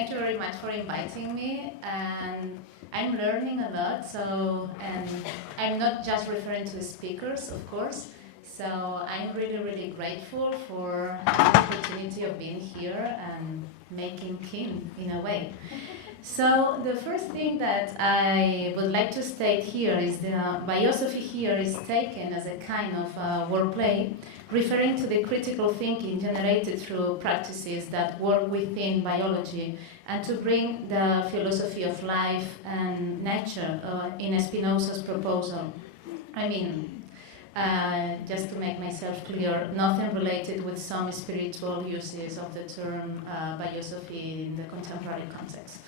thank you very much for inviting me, and I'm learning a lot, and I'm not just referring to the speakers, of course, so I'm really grateful for the opportunity of being here and making kin, in a way. So the first thing that I would like to state here is the Biosophy here is taken as a kind of wordplay, referring to the critical thinking generated through practices that work within biology, and to bring the philosophy of life and nature in Spinoza's proposal. I mean, just to make myself clear, nothing related with some spiritual uses of the term Biosophy in the contemporary context.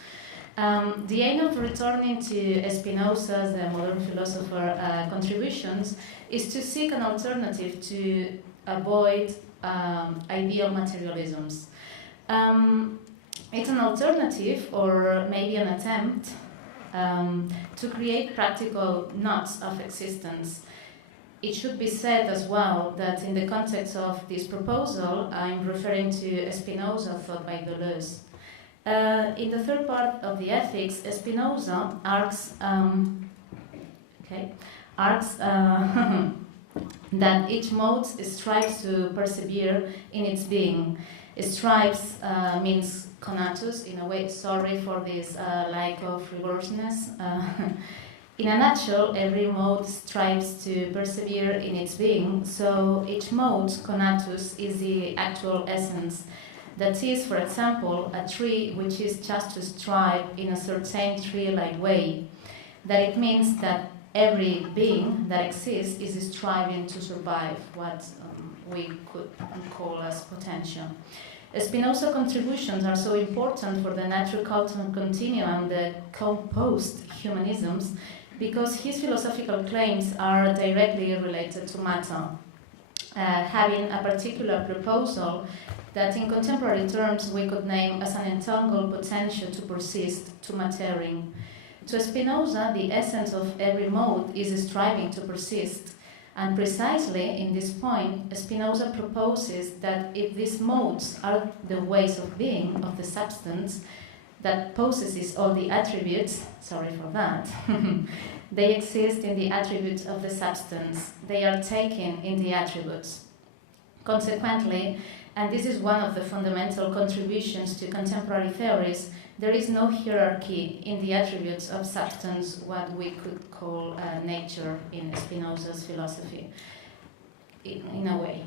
The aim of returning to Spinoza's, the modern philosopher, contributions is to seek an alternative to avoid ideal-materialisms. It's an alternative, or maybe an attempt, to create practical knots of existence. It should be said as well that in the context of this proposal, I'm referring to Spinoza thought by Deleuze. In the third part of the Ethics, Spinoza argues that each mode strives to persevere in its being. Strives means conatus, in a way. Sorry for this lack of rigorousness. In a nutshell, every mode strives to persevere in its being, so each mode, conatus, is the actual essence. That is, for example, a tree which is just to strive in a certain tree-like way. That it means that every being that exists is striving to survive, what we could call as potentia. Spinoza's contributions are so important for the natural cultural continuum and the composed humanisms because his philosophical claims are directly related to matter, having a particular proposal that in contemporary terms we could name as an entangled potential to persist, to maturing. To Spinoza, the essence of every mode is striving to persist, and precisely in this point, Spinoza proposes that if these modes are the ways of being of the substance that possesses all the attributes, sorry for that, they exist in the attributes of the substance, they are taken in the attributes. Consequently, and this is one of the fundamental contributions to contemporary theories, there is no hierarchy in the attributes of substance, what we could call nature in Spinoza's philosophy, in a way.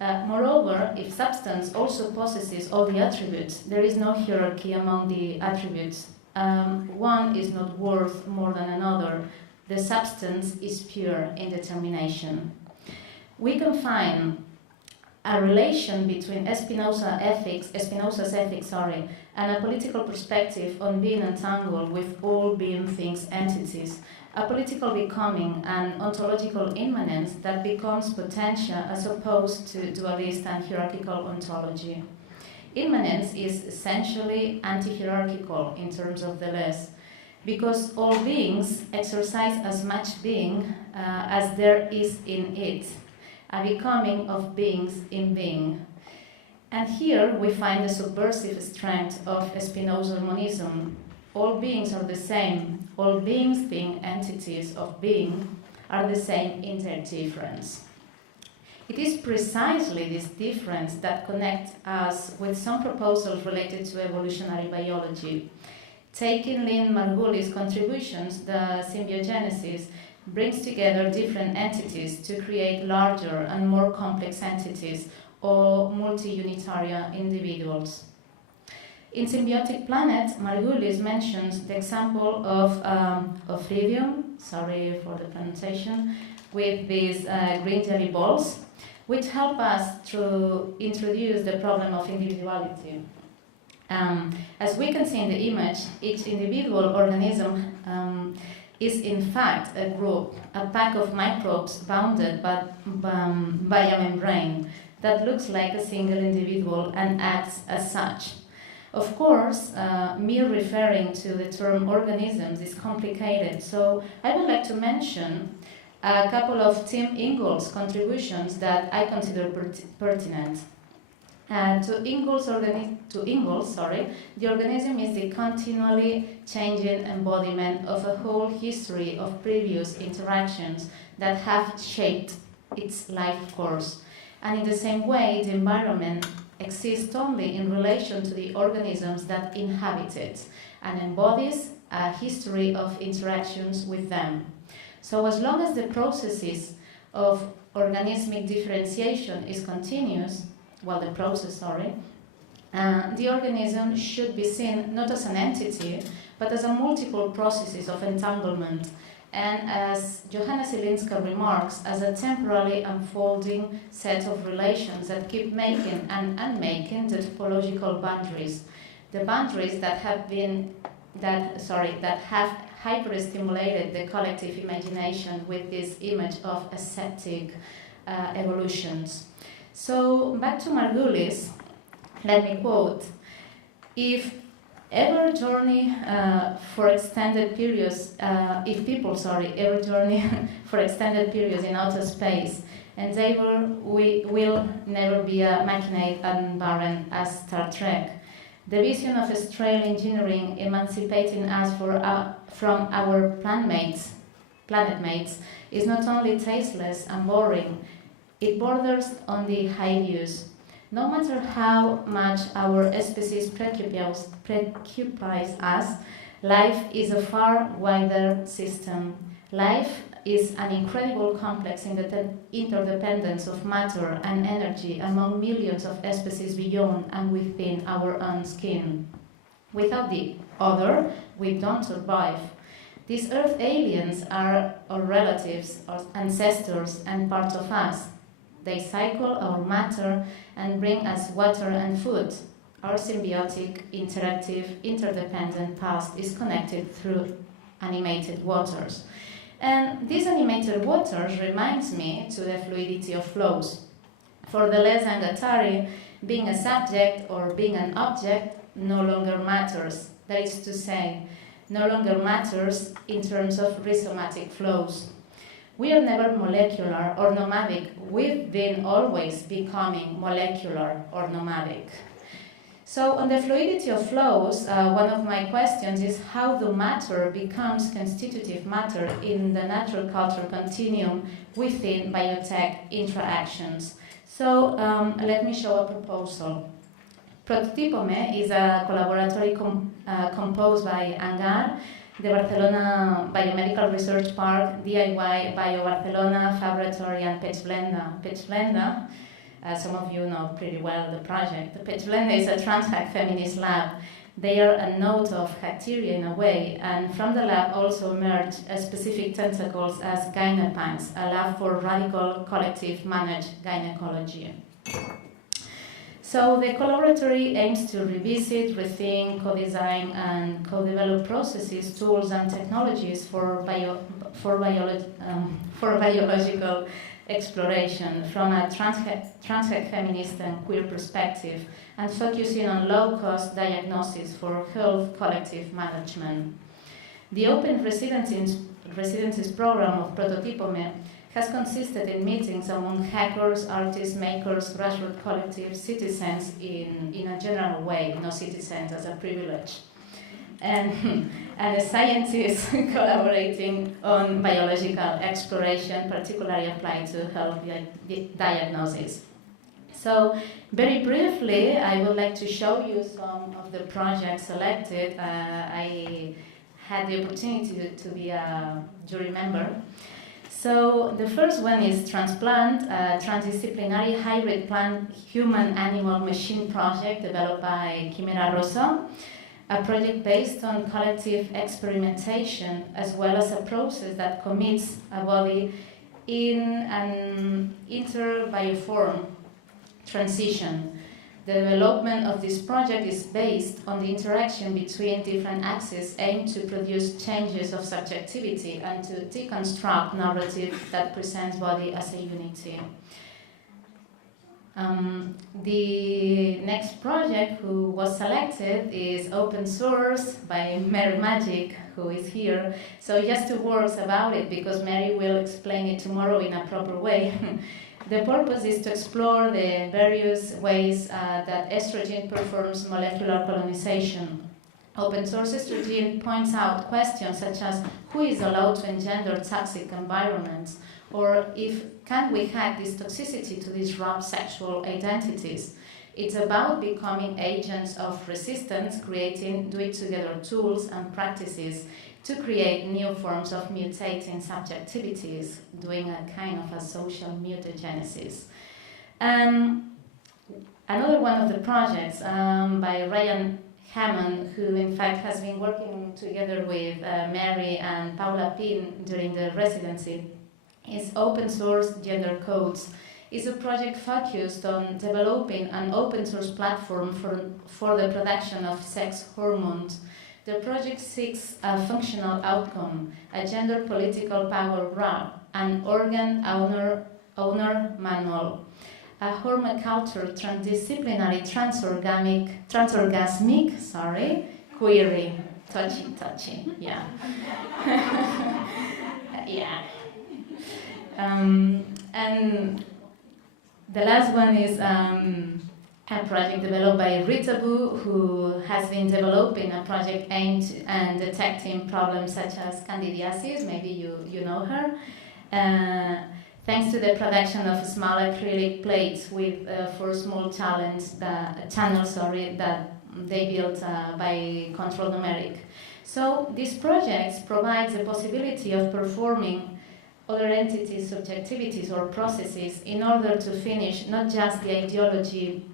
Moreover, if substance also possesses all the attributes, there is no hierarchy among the attributes. One is not worth more than another. The substance is pure in determination. We can find a relation between Spinoza's ethics, and a political perspective on being entangled with all being things entities, a political becoming and ontological immanence that becomes potentia as opposed to dualist and hierarchical ontology. Immanence is essentially anti-hierarchical in terms of Deleuze, because all beings exercise as much being as there is in it, a becoming of beings in being. And here we find the subversive strength of Spinoza's monism. All beings are the same. All beings being entities of being are the same in their difference. It is precisely this difference that connects us with some proposals related to evolutionary biology. Taking Lynn Margulis' contributions, the symbiogenesis brings together different entities to create larger and more complex entities or multi-unitarian individuals. In Symbiotic Planet, Margulis mentions the example of Ophidium, sorry for the pronunciation, with these green jelly balls, which help us to introduce the problem of individuality. As we can see in the image, each individual organism is in fact a group, a pack of microbes bounded by a membrane that looks like a single individual and acts as such. Of course, mere referring to the term organisms is complicated, so I would like to mention a couple of Tim Ingold's contributions that I consider pertinent. To Ingalls, the organism is the continually changing embodiment of a whole history of previous interactions that have shaped its life course. And in the same way, the environment exists only in relation to the organisms that inhabit it and embodies a history of interactions with them. So as long as the processes of organismic differentiation is continuous, the organism should be seen not as an entity, but as a multiple processes of entanglement, and as Johannes Ilinska remarks, as a temporally unfolding set of relations that keep making and unmaking the topological boundaries, the boundaries that have hyperstimulated the collective imagination with this image of aseptic evolutions. So back to Margulis, let me quote: if ever journey for extended periods, ever journey for extended periods in outer space, and they will never be machinate and barren as Star Trek. The vision of astral engineering emancipating us from our planet mates is not only tasteless and boring, it borders on the hideous. No matter how much our species preoccupies us, life is a far wider system. Life is an incredible complex in the interdependence of matter and energy among millions of species beyond and within our own skin. Without the other, we don't survive. These Earth aliens are our relatives, our ancestors, and part of us. They cycle our matter and bring us water and food. Our symbiotic, interactive, interdependent past is connected through animated waters. And these animated waters reminds me to the fluidity of flows. For Deleuze and Guattari, being a subject or being an object no longer matters. That is to say, no longer matters in terms of rhizomatic flows. We are never molecular or nomadic. We've been always becoming molecular or nomadic. So on the fluidity of flows, one of my questions is how the matter becomes constitutive matter in the natural culture continuum within biotech interactions. So let me show a proposal. Prototipome is a collaboratory composed by ANGAR, the Barcelona Biomedical Research Park, DIY Bio Barcelona, Fabratory, and Petxblenda. Some of you know pretty well the project. The Petxblenda is a transhack feminist lab. They are a node of bacteria in a way, and from the lab also emerged specific tentacles as gynepanks, a lab for radical collective managed gynecology. So the collaboratory aims to revisit, rethink, co-design, and co-develop processes, tools, and technologies for biological exploration from a transhead feminist and queer perspective, and focusing on low-cost diagnosis for health collective management. The open residencies program of Prototipome has consisted in meetings among hackers, artists, makers, grassroots collectives, citizens in a general way, no citizens as a privilege, and scientists collaborating on biological exploration, particularly applied to health diagnosis. So, very briefly, I would like to show you some of the projects selected. I had the opportunity to be a jury member. So the first one is Transplant, a transdisciplinary hybrid plant-human-animal-machine project developed by Quimera Rosso, a project based on collective experimentation as well as a process that commits a body in an inter-bioform transition. The development of this project is based on the interaction between different axes aimed to produce changes of subjectivity and to deconstruct narrative that presents body as a unity. The next project who was selected is Open Source by Mary Magic, who is here. So just 2 words about it, because Mary will explain it tomorrow in a proper way. The purpose is to explore the various ways that estrogen performs molecular colonization. Open source estrogen points out questions such as who is allowed to engender toxic environments, or can we hack this toxicity to disrupt sexual identities. It's about becoming agents of resistance, creating do-it-together tools and practices to create new forms of mutating subjectivities, doing a kind of a social mutagenesis. Another one of the projects by Ryan Hammond, who in fact has been working together with Mary and Paula Pin during the residency, is open source gender codes. It's a project focused on developing an open source platform for the production of sex hormones. The project seeks a functional outcome, a gender political power graph, an organ owner manual, a hormoculture transdisciplinary transorgasmic query. Touchy, yeah. Yeah. And the last one is a project developed by Rita Bu, who has been developing a project aimed at detecting problems such as candidiasis, maybe you know her, thanks to the production of small acrylic plates with 4 small channels that they built by Control Numeric. So these projects provide the possibility of performing other entities' subjectivities or processes in order to finish not just the ideology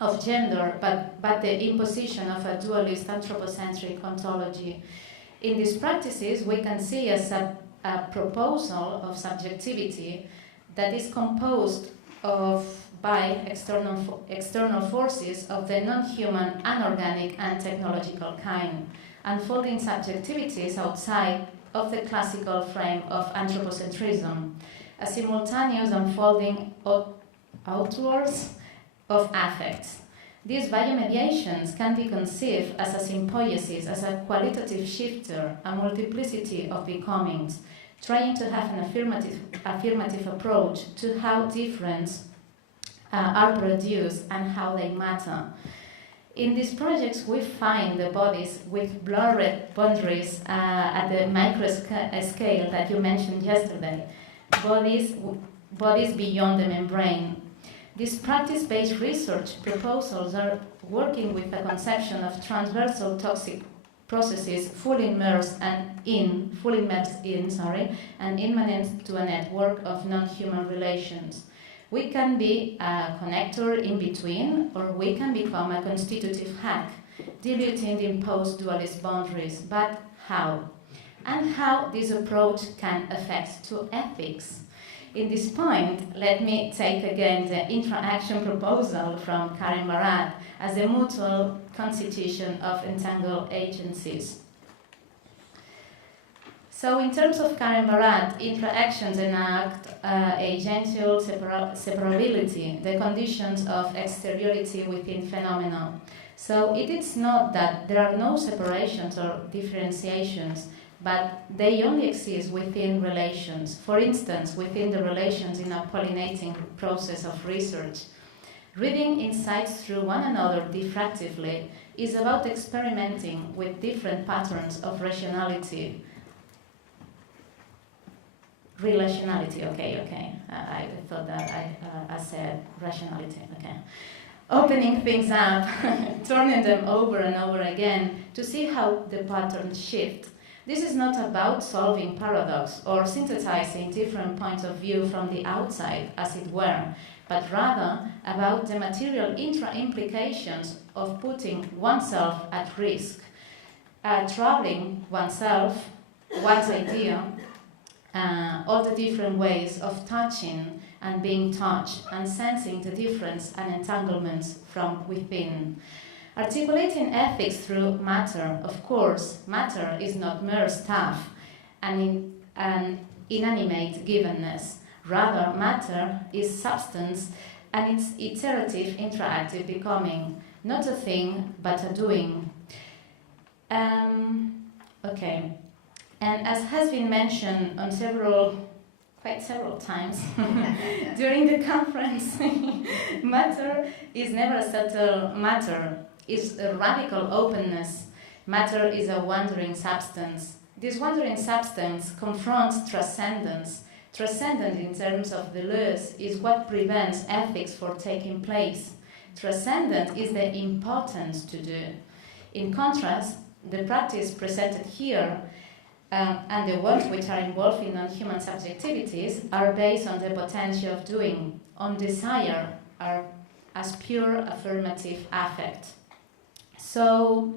of gender, but the imposition of a dualist anthropocentric ontology. In these practices, we can see a proposal of subjectivity that is composed by external forces of the non-human, anorganic, and technological kind, unfolding subjectivities outside of the classical frame of anthropocentrism, a simultaneous unfolding outwards of affects. These biomediations can be conceived as a sympoiesis, as a qualitative shifter, a multiplicity of becomings, trying to have an affirmative approach to how difference are produced and how they matter. In these projects, we find the bodies with blurred boundaries at the micro scale that you mentioned yesterday, bodies beyond the membrane. These practice-based research proposals are working with the conception of transversal toxic processes fully immersed in, and immanent to a network of non-human relations. We can be a connector in between, or we can become a constitutive hack, diluting the imposed dualist boundaries. But how? And how this approach can affect to ethics. In this point, let me take again the intra-action proposal from Karen Barat as a mutual constitution of entangled agencies. So in terms of Karen Barat, intra-actions enact agential separability, the conditions of exteriority within phenomena. So it is not that there are no separations or differentiations, but they only exist within relations. For instance, within the relations in a pollinating process of research. Reading insights through one another diffractively is about experimenting with different patterns of relationality. Okay. I thought that I said rationality, okay. Opening things up, turning them over and over again to see how the patterns shift. This is not about solving paradox or synthesizing different points of view from the outside, as it were, but rather about the material intra-implications of putting oneself at risk, traveling oneself, one's idea, all the different ways of touching and being touched, and sensing the difference and entanglements from within. Articulating ethics through matter. Of course, matter is not mere stuff, an inanimate givenness. Rather, matter is substance and its iterative, interactive becoming, not a thing, but a doing. Okay. And as has been mentioned on several quite several times during the conference. Matter is never a subtle matter, it's a radical openness. Matter is a wandering substance. This wandering substance confronts transcendence. Transcendent in terms of Deleuze is what prevents ethics from taking place. Transcendent is the impotence to do. In contrast, the practice presented here and the ones which are involved in non-human subjectivities are based on the potentia of doing, on desire, are as pure affirmative affect. So,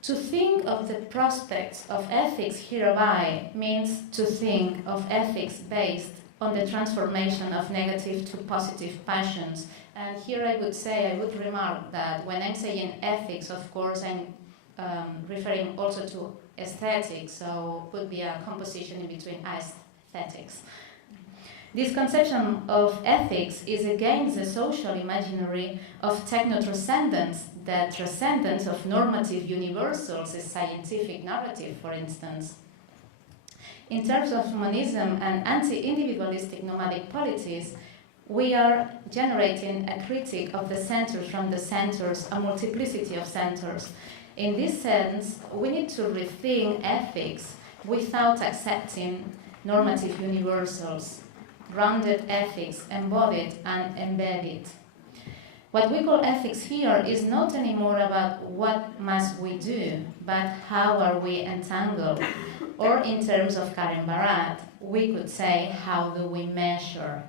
to think of the prospects of ethics hereby means to think of ethics based on the transformation of negative to positive passions. And here I would remark that when I'm saying ethics, of course, I'm referring also to aesthetics, so it would be a composition in between aesthetics. This conception of ethics is against the social imaginary of techno-transcendence, that transcendence of normative universals is scientific narrative, for instance. In terms of humanism and anti-individualistic nomadic polities, we are generating a critique of the centers from the centers, a multiplicity of centers. In this sense, we need to rethink ethics without accepting normative universals, grounded ethics, embodied and embedded. What we call ethics here is not anymore about what must we do, but how are we entangled? Or in terms of Karen Barat, we could say, how do we measure?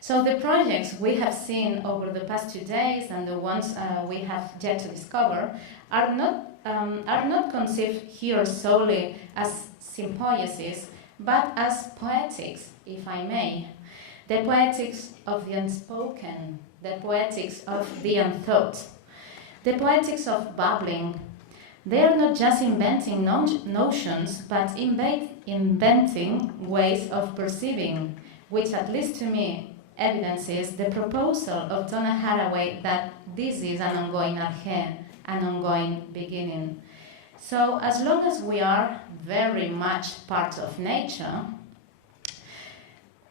So the projects we have seen over the past 2 days and the ones we have yet to discover are not conceived here solely as Sympoiesis, but as poetics, if I may. The poetics of the unspoken, the poetics of the unthought, the poetics of babbling. They are not just inventing notions, but inventing ways of perceiving, which, at least to me, evidences the proposal of Donna Haraway that this is an ongoing arche, an ongoing beginning. So as long as we are very much part of nature,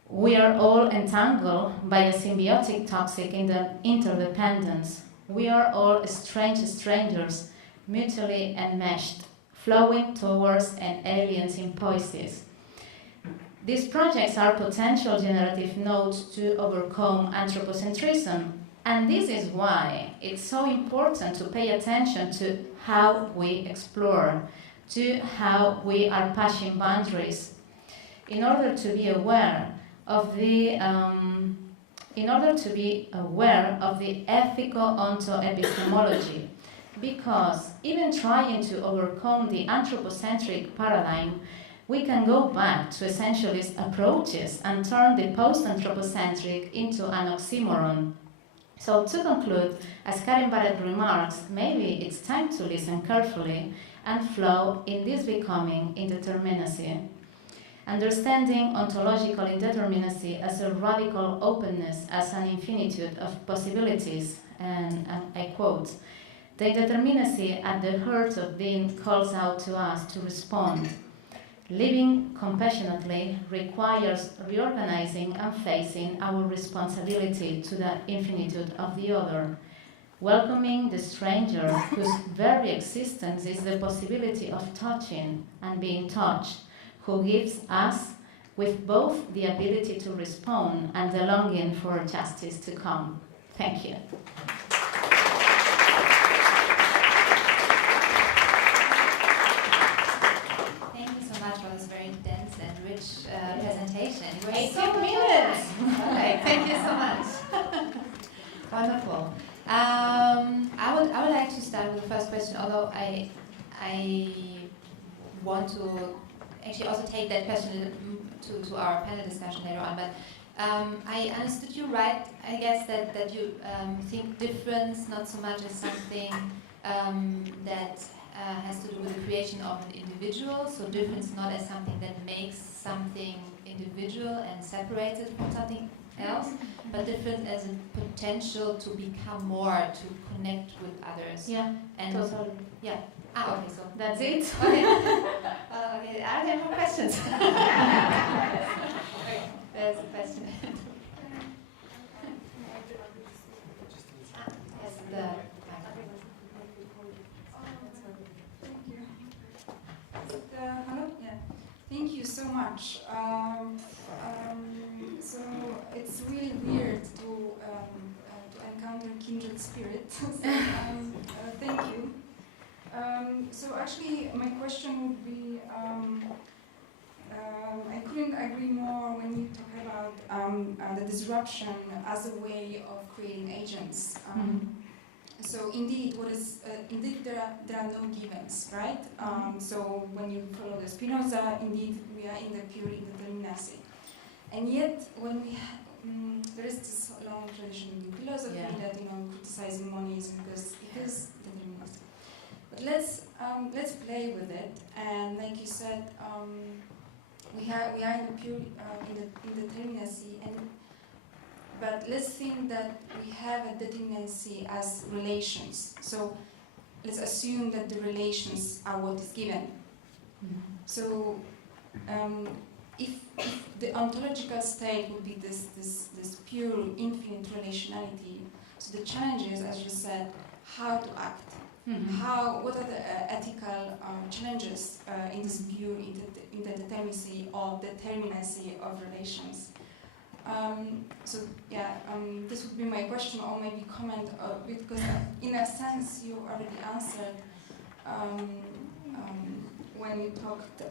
we are all entangled by a symbiotic toxic interdependence. We are all strange strangers, mutually enmeshed, flowing towards an alien Sympoiesis. These projects are potential generative nodes to overcome anthropocentrism, and this is why it's so important to pay attention to how we explore, to how we are pushing boundaries, in order to be aware of the ethical onto-epistemology, because even trying to overcome the anthropocentric paradigm, we can go back to essentialist approaches and turn the post-anthropocentric into an oxymoron. So to conclude, as Karen Barrett remarks, maybe it's time to listen carefully and flow in this becoming indeterminacy. Understanding ontological indeterminacy as a radical openness, as an infinitude of possibilities, and I quote, "The indeterminacy at the heart of being calls out to us to respond. Living compassionately requires reorganizing and facing our responsibility to the infinitude of the other, welcoming the stranger whose very existence is the possibility of touching and being touched, who gives us with both the ability to respond and the longing for justice to come." Thank you. Presentation. 18 minutes. Okay, thank you so much. Wonderful. I would like to start with the first question, although I want to actually also take that question to our panel discussion later on. But I understood you right, I guess, that you think difference not so much as something that has to do with the creation of an individual, so difference not as something that makes something individual and separated from something else, but difference as a potential to become more, to connect with others. Yeah, and totally. Yeah. Ah, okay, so that's it. Okay. Okay, are there more questions? There's a question. Yes, the. Hello? Yeah. Thank you so much. So it's really weird to encounter kindred spirit. So, thank you. So actually, my question would be, I couldn't agree more when you talk about the disruption as a way of creating agents. So indeed, indeed there are no givens, right? So when you follow the Spinoza, indeed we are in the pure indeterminacy. And yet, when there is this long tradition in philosophy that criticizing monism because it is deterministic. But let's play with it. And like you said, we are in the pure indeterminacy, but let's think that we have a determinacy as relations. So let's assume that the relations are what is given. So if the ontological state would be this pure infinite relationality, so the challenge is, as you said, how to act. What are the ethical challenges in this pure interdeterminacy or determinacy of relations? So yeah, this would be my question, or maybe comment, because in a sense you already answered when you talked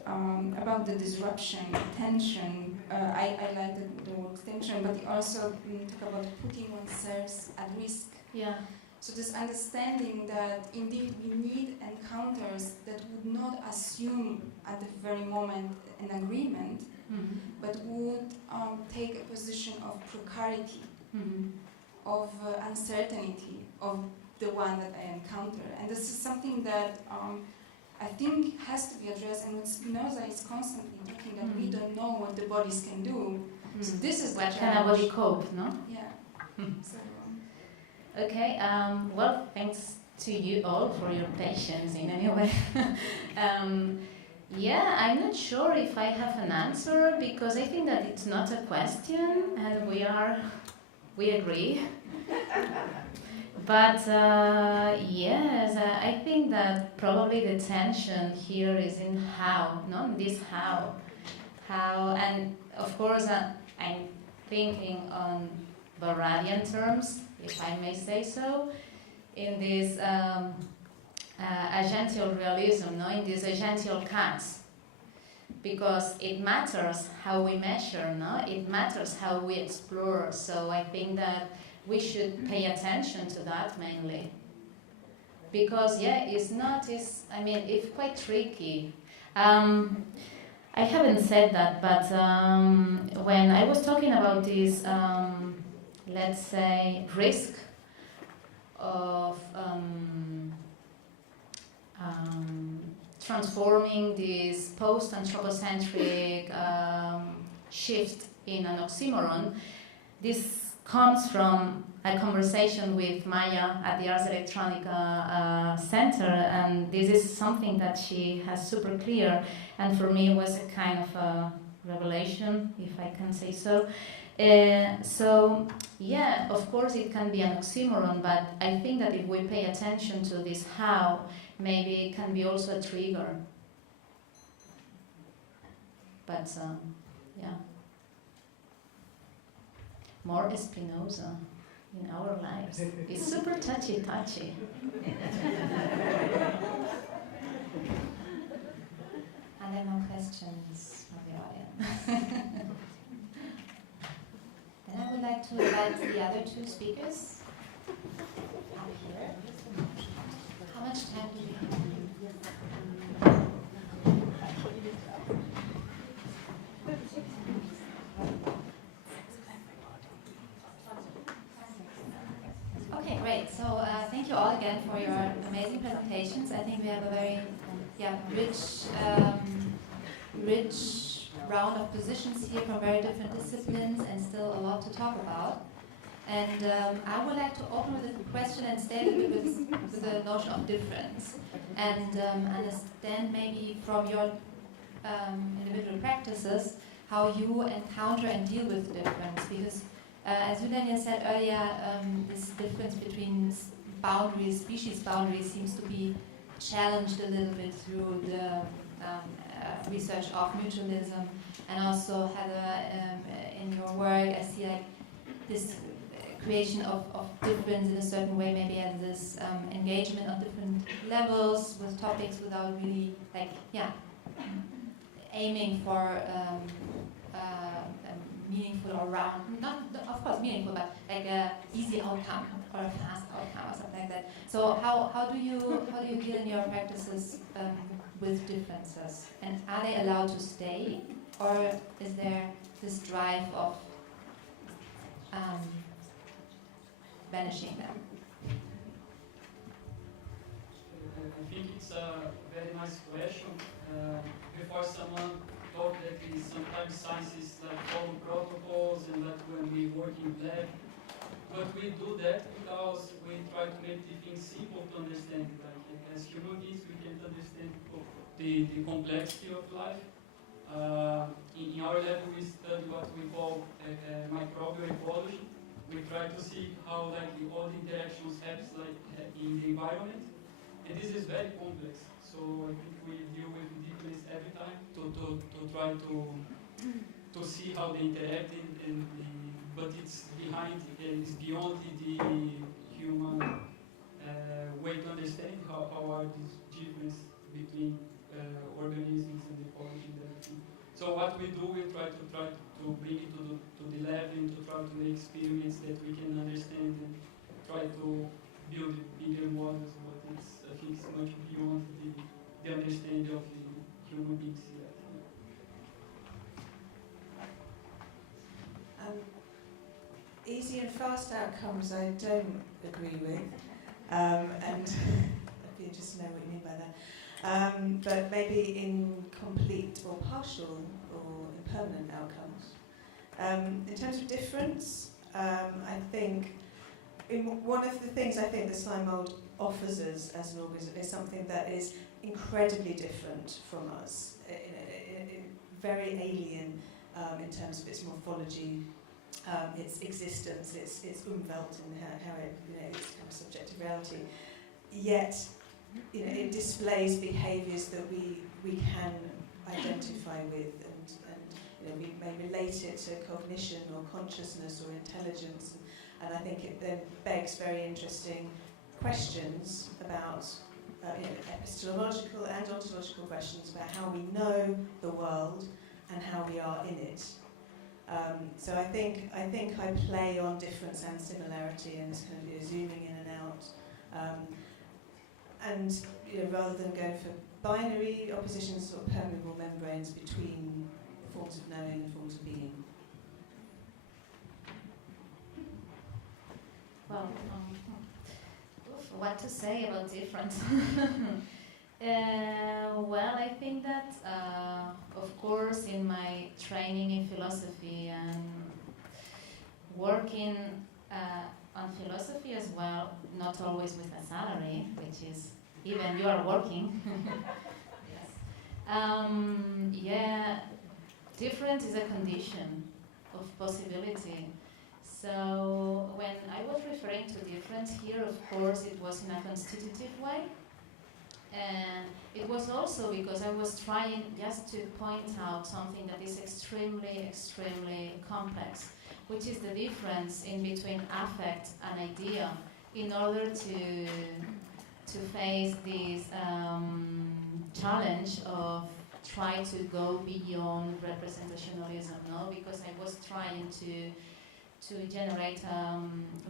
about the disruption, tension. I like the word tension, but you also talk about putting oneself at risk. Yeah. So this understanding that indeed we need encounters that would not assume at the very moment an agreement, but would take a position of precarity, of uncertainty of the one that I encounter. And this is something that I think has to be addressed, and what Spinoza is constantly talking that we don't know what the bodies can do. So this is what can our body cope, no? Yeah. So, okay, well, thanks to you all for your patience in any way. Yeah, I'm not sure if I have an answer, because I think that it's not a question, and we agree. But yes, I think that probably the tension here is in how, no? This how, and of course I'm thinking on Baradian terms, if I may say so, in this agential realism, no? In these agential cuts, because it matters how we measure, no? It matters how we explore. So I think that we should pay attention to that mainly, because it's quite tricky. I haven't said that, but when I was talking about this, let's say, risk of transforming this post-anthropocentric shift in an oxymoron, this comes from a conversation with Maya at the Ars Electronica Center, and this is something that she has super clear, and for me was a kind of a revelation, if I can say so. So, yeah, of course it can be an oxymoron, but I think that if we pay attention to this how, maybe it can be also a trigger. But, yeah. More Spinoza in our lives. It's super touchy. Are there more questions from the audience? Then I would like to invite the other two speakers up here. How much time do we have? Okay, great. So thank you all again for your amazing presentations. I think we have a very rich round of positions here from very different disciplines, and still a lot to talk about. And I would like to open with a question and stay a little bit with the notion of difference, and understand maybe from your individual practices, how you encounter and deal with the difference. Because, as you, Daniel, said earlier, this difference between boundaries, species boundaries, seems to be challenged a little bit through the research of mutualism, and also Heather, in your work, I see like this creation of difference in a certain way, maybe as this engagement on different levels with topics without really like aiming for meaningful or round, not of course meaningful, but like a easy outcome or a fast outcome or something like that. So how do you deal in your practices with differences, and are they allowed to stay, or is there this drive of banishing them? I think it's a very nice question. Before someone thought that sometimes science is like follow protocols and that when we work in lab, but we do that because we try to make the things simple to understand. Like as human beings, we can understand the complexity of life. In our lab, we study what we call microbial ecology. We try to see how like all the interactions happen like in the environment, and this is very complex. So I think we deal with difference every time to try to see how they interact, but it's behind, it's beyond the human way to understand how are these differences between organisms and ecology and everything. So what we do, we try to bring it to the lab and to try to make experiments that we can understand and try to build bigger models. But I think it's much beyond the understanding of the human beings yet. Easy and fast outcomes I don't agree with, and I'd be interested to know what you mean by that. But maybe incomplete or partial or impermanent outcomes. In terms of difference, I think one of the things I think the slime mold offers us as an organism is something that is incredibly different from us, very alien in terms of its morphology, its existence, its Umwelt, and how it, its kind of subjective reality. Yet, it displays behaviours that we can identify with, and we may relate it to cognition or consciousness or intelligence, and I think it then begs very interesting questions about epistemological and ontological questions about how we know the world and how we are in it. So I think I play on difference and similarity, and kind of zooming in and out, and rather than going for binary oppositions, sort of permeable membranes between forms of knowing and forms of being. Well, what to say about difference? Well, I think that, of course, in my training in philosophy and working on philosophy as well, not always with a salary, which is even you are working. Yes. Different is a condition of possibility. So when I was referring to difference here, of course, it was in a constitutive way. And it was also because I was trying just to point out something that is extremely, extremely complex, which is the difference in between affect and idea, in order to face this challenge of try to go beyond representationalism, no? Because I was trying to generate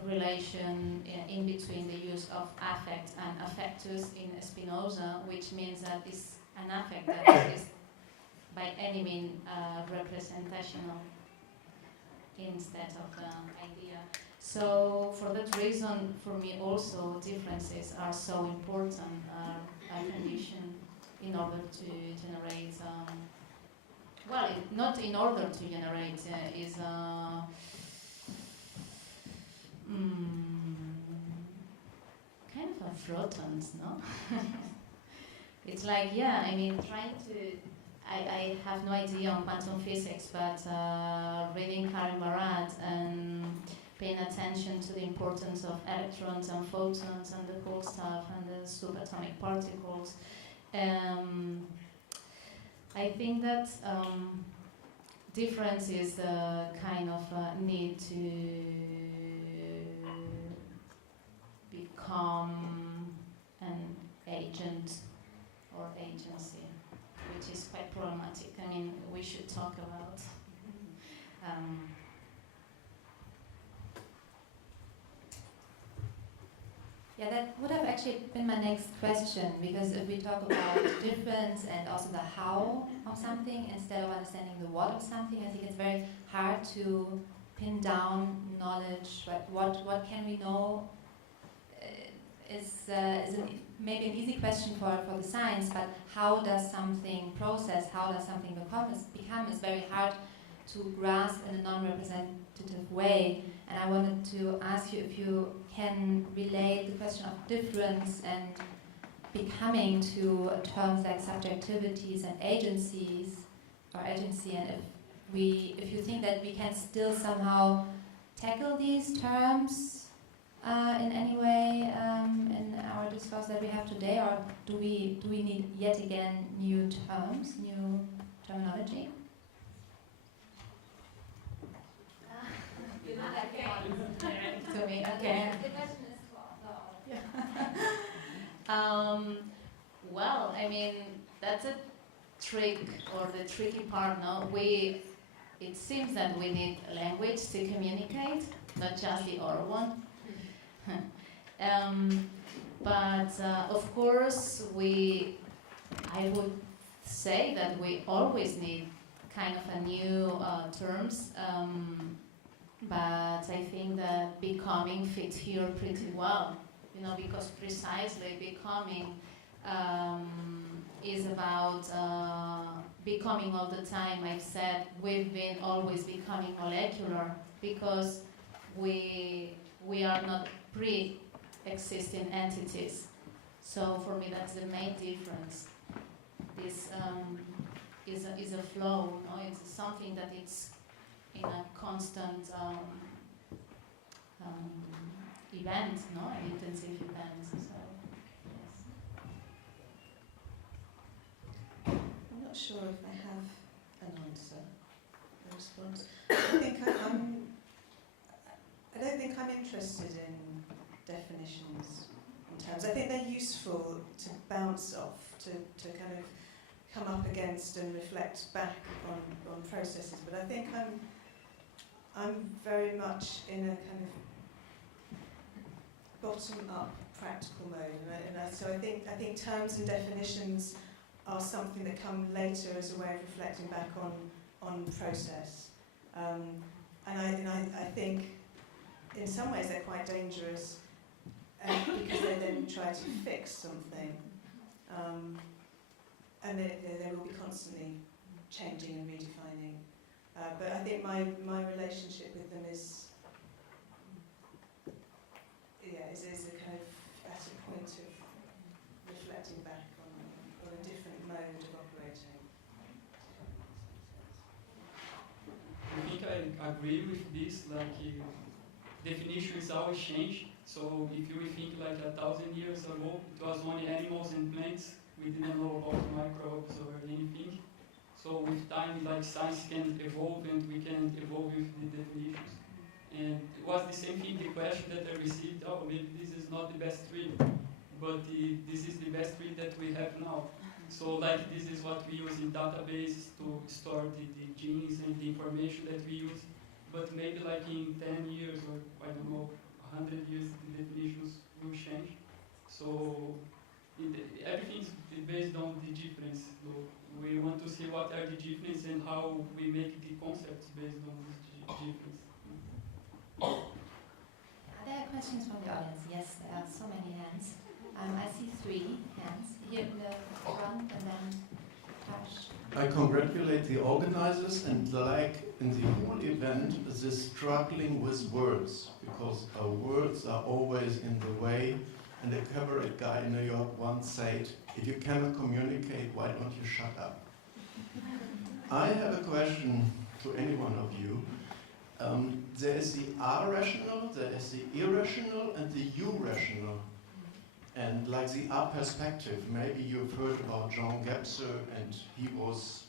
relation in between the use of affect and affectus in Spinoza, which means that it's an affect that is by any means representational instead of the idea. So for that reason, for me also, differences are so important, a condition in order to generate, well, not in order to generate, is kind of a frottant, no? It's like, yeah, I mean, trying to I have no idea on quantum physics, but reading Karen Barat and paying attention to the importance of electrons and photons and the cool stuff and the subatomic particles, I think that difference is a kind of need to become an agent or agency, which is quite problematic. I mean, we should talk about. Yeah, that would have actually been my next question, because if we talk about difference and also the how of something instead of understanding the what of something, I think it's very hard to pin down knowledge. But what can we know is maybe an easy question for the science, but how does something process, how does something become is very hard to grasp in a non-representative way. And I wanted to ask you if you can relate the question of difference and becoming to terms like subjectivities and agencies, or agency, and if you think that we can still somehow tackle these terms in any way in our discourse that we have today, or do we need yet again new terms, new terminology? To me, okay. The question is well, I mean, that's a trick, or the tricky part, no? It seems that we need language to communicate, not just the oral one. But of course, I would say that we always need kind of a new terms, but I think that becoming fits here pretty well, because precisely becoming is about becoming all the time. I've said we've been always becoming molecular because we are not pre-existing entities. So for me, that's the main difference. This is a flow, no? It's something that it's in a constant event, no? An intensive event. So, yes. I'm not sure if I have an answer, a response. I don't think I'm interested in definitions in terms. I think they're useful to bounce off, to kind of come up against and reflect back on processes. But I think I'm very much in a kind of bottom-up practical mode, so I think terms and definitions are something that come later as a way of reflecting back on process, and I think in some ways they're quite dangerous because they then try to fix something, and they will be constantly changing and redefining. But I think my relationship with them is a kind of at a point of reflecting back on a different mode of operating. I think I agree with this, definitions always change. So if you think 1,000 years ago, it was only animals and plants, we didn't know about microbes or anything. So with time, science can evolve and we can evolve with the definitions. And it was the same thing, the question that I received, maybe this is not the best tree, but this is the best tree that we have now. So this is what we use in databases to store the genes and the information that we use. But maybe in 10 years or, I don't know, 100 years, the definitions will change. So everything is based on the difference. So we want to see what are the differences and how we make the concepts based on this difference. Are there questions from the audience? Yes, there are so many hands. I see 3 hands here in the front, and then Tash. I congratulate the organizers, and in the whole event, this struggling with words, because our words are always in the way. And a cabaret guy in New York once said, if you cannot communicate, why don't you shut up? I have a question to any one of you. There is the R-rational, there is the irrational, and the U-rational. And like the R perspective, maybe you've heard about Jean Gebser, and he was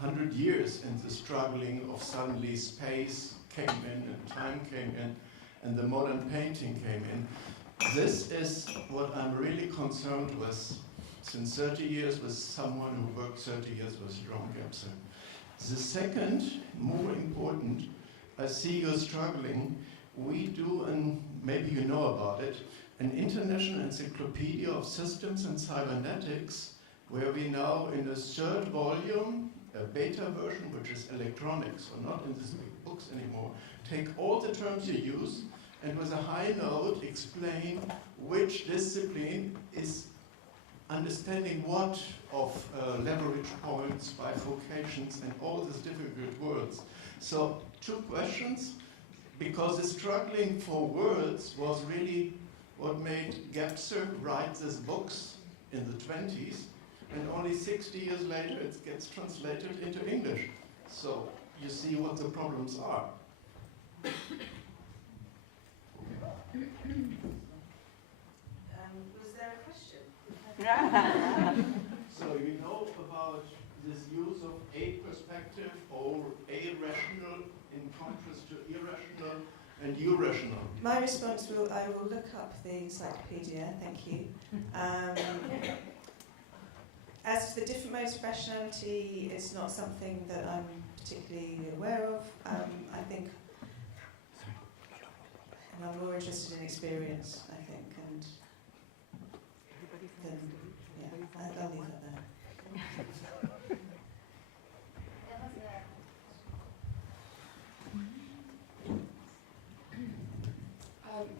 100 years in the struggling of suddenly space came in and time came in and the modern painting came in. This is what I'm really concerned with since 30 years with someone who worked 30 years with Jean Gebser. The second, more important, I see you're struggling. We do, and maybe you know about it, an international encyclopedia of systems and cybernetics, where we now, in a third volume, a beta version, which is electronic, so not in these big books anymore, take all the terms you use and with a high note explain which discipline is understanding what of leverage points, bifurcations, and all these difficult words. So 2 questions, because the struggling for words was really what made Gebser write these books in the 20s, and only 60 years later it gets translated into English. So you see what the problems are. Was there a question? So you know about this use of a perspective or a rational in contrast to irrational and irrational. My response I will look up the encyclopedia, thank you. As to the different modes of rationality, it's not something that I'm particularly aware of. I think, and I'm more interested in experience, I think, and then, yeah, I'll leave it there.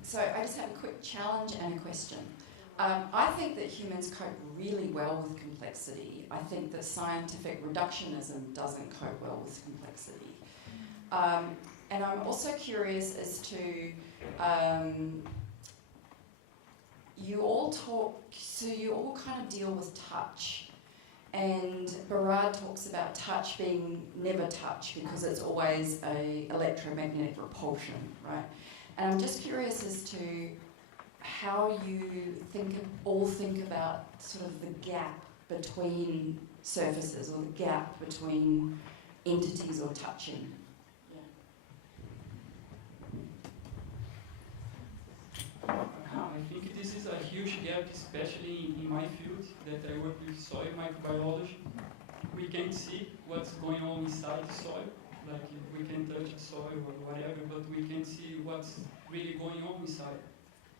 So I just have a quick challenge and a question. I think that humans cope really well with complexity. I think that scientific reductionism doesn't cope well with complexity. And I'm also curious as to, you all kind of deal with touch. And Barad talks about touch being never touch because it's always an electromagnetic repulsion, right? And I'm just curious as to how you all think about sort of the gap between surfaces or the gap between entities or touching. I think this is a huge gap, especially in my field, that I work with soil microbiology. We can't see what's going on inside the soil. Like we can touch the soil or whatever, but we can't see what's really going on inside.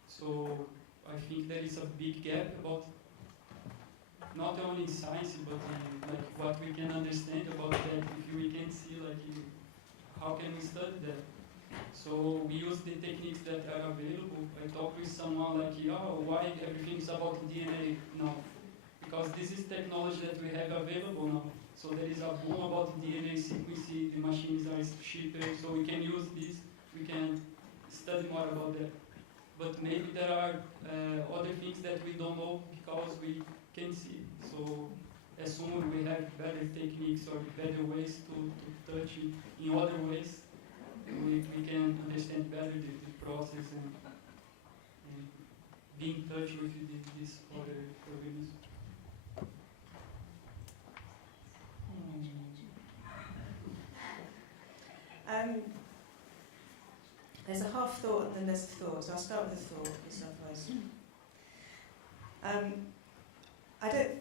So I think there is a big gap about not only in science, but in like what we can understand about that. If we can see, like, how can we study that? So we use the techniques that are available. I talk with someone like, oh, why everything is about DNA now? Because this is technology that we have available now. So there is a boom about DNA sequencing, the machines are cheaper, so we can use this, we can study more about that. But maybe there are other things that we don't know because we can't see. So as soon as we have better techniques or better ways to touch it in other ways, we can understand better the process and be in touch with this other organism. There's a half thought and then there's a thought, so I'll start with a thought, because otherwise. I don't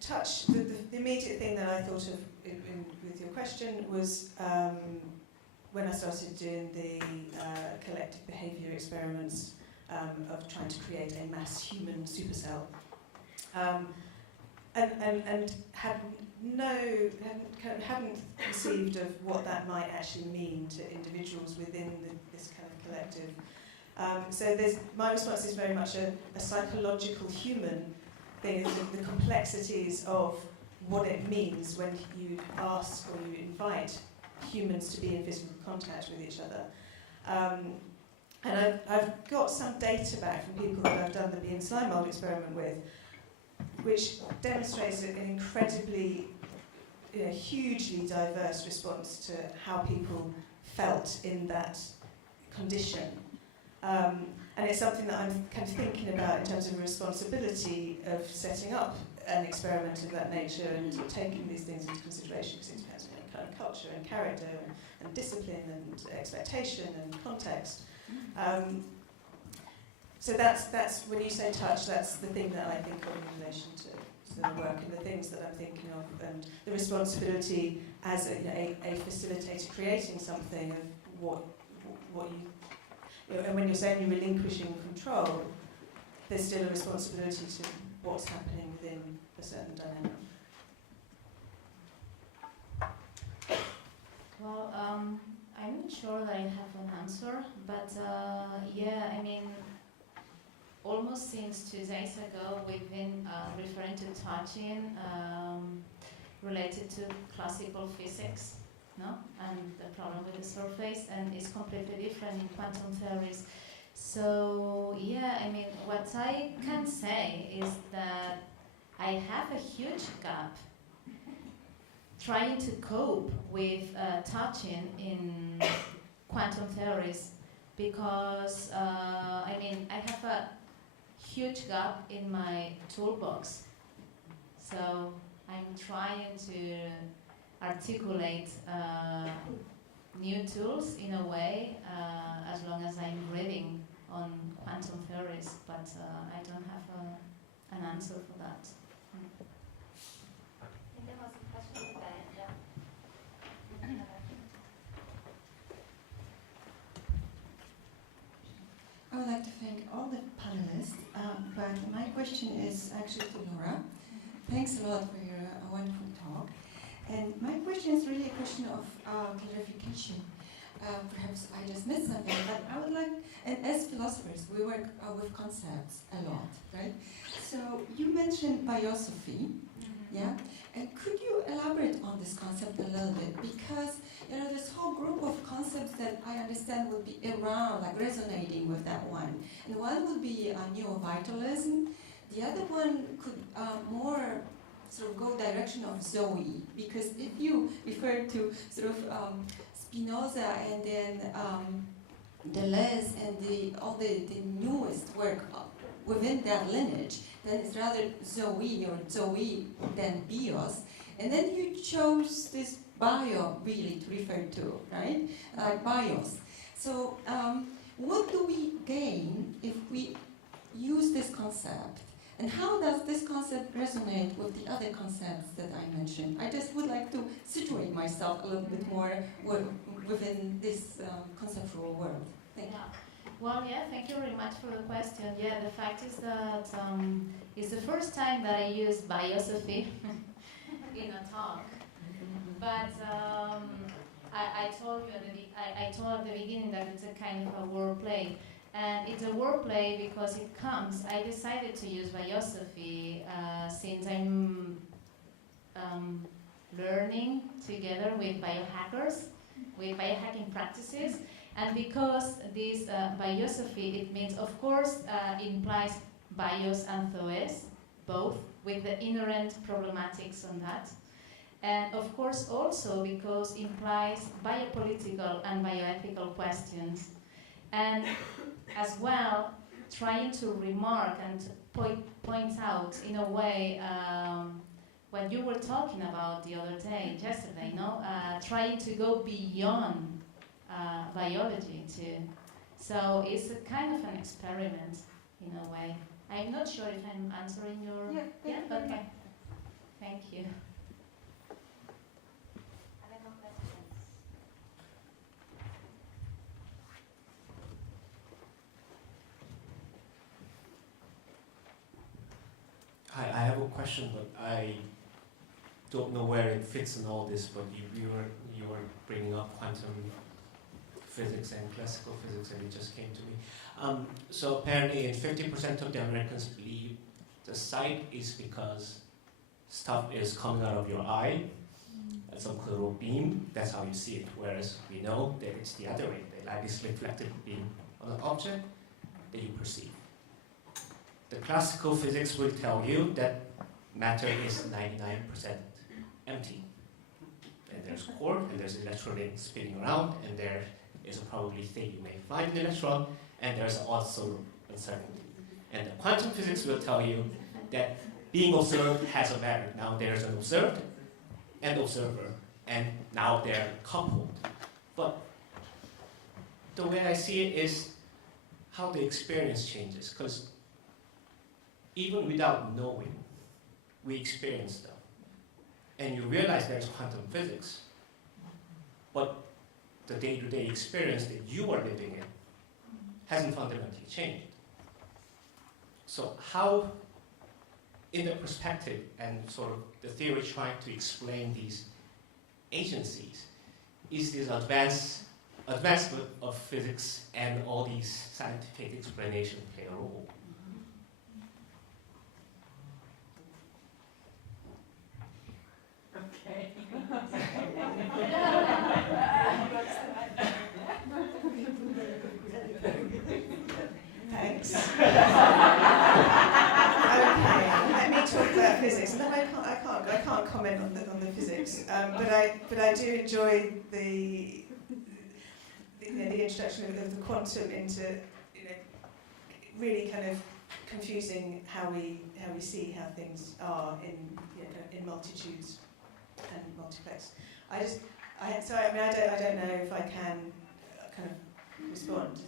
touch, the immediate thing that I thought of with your question was when I started doing the collective behaviour experiments of trying to create a mass human supercell. And hadn't conceived of what that might actually mean to individuals within this kind of collective. So my response is very much a psychological human thing, the complexities of what it means when you ask or you invite humans to be in physical contact with each other. And I've got some data back from people that I've done the being slime mold experiment with, which demonstrates an incredibly hugely diverse response to how people felt in that condition. And it's something that I'm kind of thinking about in terms of responsibility of setting up an experiment of that nature and taking these things into consideration, because it depends on kind of culture and character and discipline and expectation and context. So that's when you say touch, that's the thing that I think of in relation to the work and the things that I'm thinking of, and the responsibility as a facilitator creating something of what you know, and when you're saying you're relinquishing control, there's still a responsibility to what's happening within a certain dynamic. Well, I'm not sure that I have an answer, but yeah, I mean, almost since 2 days ago, we've been referring to touching related to classical physics, no? And the problem with the surface, and it's completely different in quantum theories. So, yeah, I mean, what I can say is that I have a huge gap trying to cope with touching in quantum theories, because, I mean, I have a huge gap in my toolbox. So I'm trying to articulate new tools in a way, as long as I'm reading on quantum theories, but I don't have an answer for that. I think there was a question there, yeah. I would like to thank all the panelists, but my question is actually to Laura. Thanks a lot for your wonderful talk. And my question is really a question of clarification. Perhaps I just missed something, but I would like, and as philosophers, we work with concepts a lot, right? So you mentioned biosophy, yeah? And could you elaborate on this concept a little bit? Because, you know, this whole group of concepts that I understand would be around, like resonating with that one. And one would be neo-vitalism. The other one could more sort of go direction of Zoe, because if you refer to sort of Spinoza and then Deleuze and all the newest work within that lineage, then it's rather Zoe or Zoe than bios. And then you chose this bio really to refer to, right? Like bios. So what do we gain if we use this concept? And how does this concept resonate with the other concepts that I mentioned? I just would like to situate myself a little bit more within this conceptual world. Thank you. Well, yeah, thank you very much for the question. Yeah, the fact is that it's the first time that I use biosophy in a talk. But I told you I told at the beginning that it's a kind of a wordplay. And it's a wordplay because I decided to use biosophy since I'm learning together with biohackers, with biohacking practices. And because this biosophy, it means, of course, implies bios and zoes, both, with the inherent problematics on that. And of course also because implies biopolitical and bioethical questions. And as well, trying to remark and point out in a way what you were talking about the other day, yesterday, no? Trying to go beyond biology too. So it's a kind of an experiment in a way. I'm not sure if I'm answering your... Yeah, okay. Thank you. Other more questions? Hi, I have a question, but I don't know where it fits in all this. But you were bringing up quantum physics and classical physics, and it just came to me. So apparently, 50% of the Americans believe the sight is because stuff is coming out of your eye, at some little beam. That's how you see it. Whereas we know that it's the other way. The light is reflected beam on an object that you perceive. The classical physics will tell you that matter is 99% empty. there's a quark, and there's an electron spinning around, and there is a probability you may find an electron, and there's also uncertainty. And the quantum physics will tell you that being observed has a value. Now there's an observed and observer, and now they're coupled. But the way I see it is how the experience changes, because even without knowing, we experience them. And you realize there's quantum physics, but the day-to-day experience that you are living in hasn't fundamentally changed. So how, in the perspective and sort of the theory trying to explain these agencies, is this advancement of physics and all these scientific explanations play a role? Okay. Thanks. Okay, let me talk about physics. No, I can't comment on the physics, but I do enjoy the introduction of the quantum into really kind of confusing how we see how things are in multitudes and multiplex. I don't know if I can kind of respond.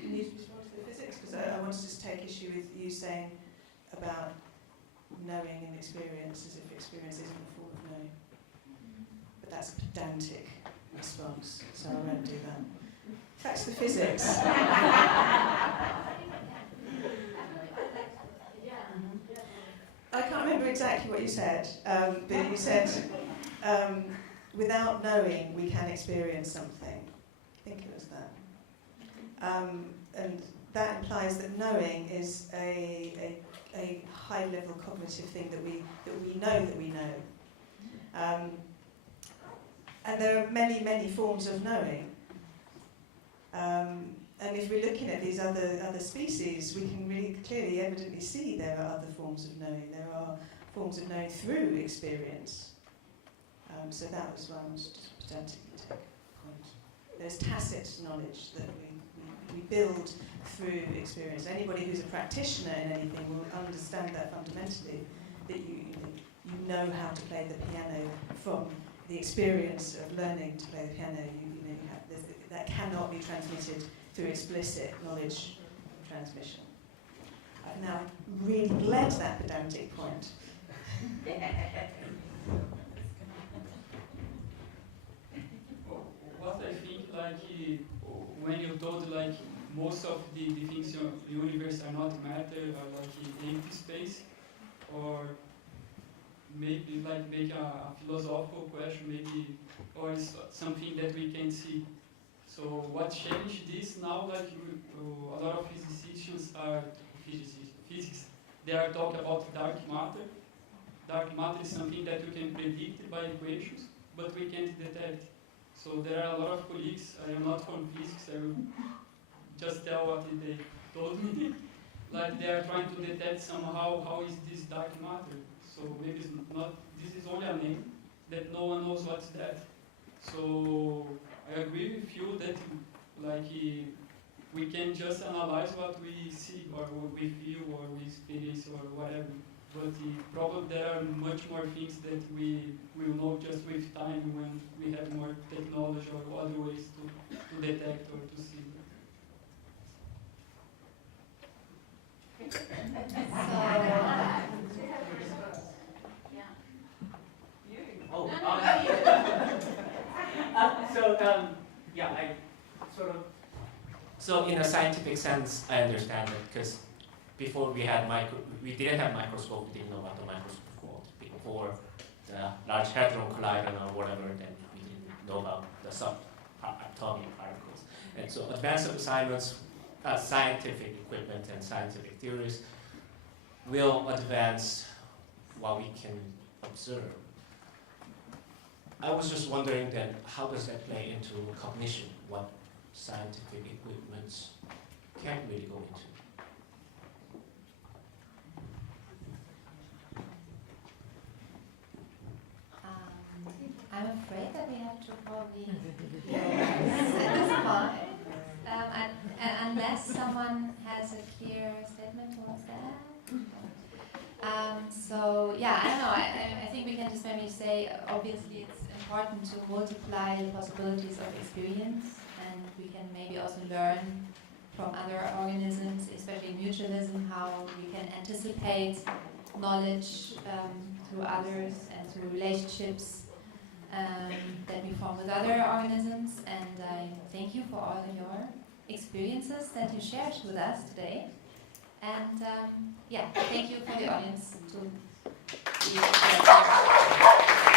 You need to respond to the physics, because I want to just take issue with you saying about knowing and experience as if experience isn't a form of knowing. But that's a pedantic response, so I won't do that. That's the physics. I can't remember exactly what you said, but you said, without knowing, we can experience something. I think it was that. And that implies that knowing is a high-level cognitive thing that we know that we know. And there are many, many forms of knowing. And if we're looking at these other species, we can really clearly, evidently see there are other forms of knowing. There are forms of knowing through experience. So that was one just pedantically take a point. There's tacit knowledge that we build through experience. Anybody who's a practitioner in anything will understand that fundamentally, that you know how to play the piano from the experience of learning to play the piano. That cannot be transmitted through explicit knowledge transmission. I've now really bled that pedantic point. What I think, when you told most of the things in the universe are not matter, are empty space, or maybe make a philosophical question, maybe, or is something that we can see. So what changed this now? A lot of physicians are physics. They are talking about dark matter. Dark matter is something that we can predict by equations, but we can't detect. So there are a lot of colleagues. I am not from physics. I will just tell what they told me. They are trying to detect somehow how is this dark matter. So maybe it's not. This is only a name that no one knows what's that. So I agree with you that we can just analyze what we see or we feel or we experience or whatever. But probably there are much more things that we will know just with time when we have more technology or other ways to detect or to see. So in a scientific sense, I understand it, because before we didn't have microscope, we didn't know what the microscope was. Before the Large Hadron Collider or whatever, then we didn't know about the subatomic particles. And so advanced assignments, scientific equipment and scientific theories will advance what we can observe. I was just wondering then, how does that play into cognition? What scientific equipments can't really go into? I'm afraid that we have to probably at this point. Unless someone has a clear statement towards that. So yeah, I don't know. I think we can just maybe say, obviously it's important to multiply the possibilities of experience, and we can maybe also learn from other organisms, especially mutualism, how we can anticipate knowledge through others and through relationships that we form with other organisms. And I thank you for all of your experiences that you shared with us today. And yeah, thank you for the audience to be here.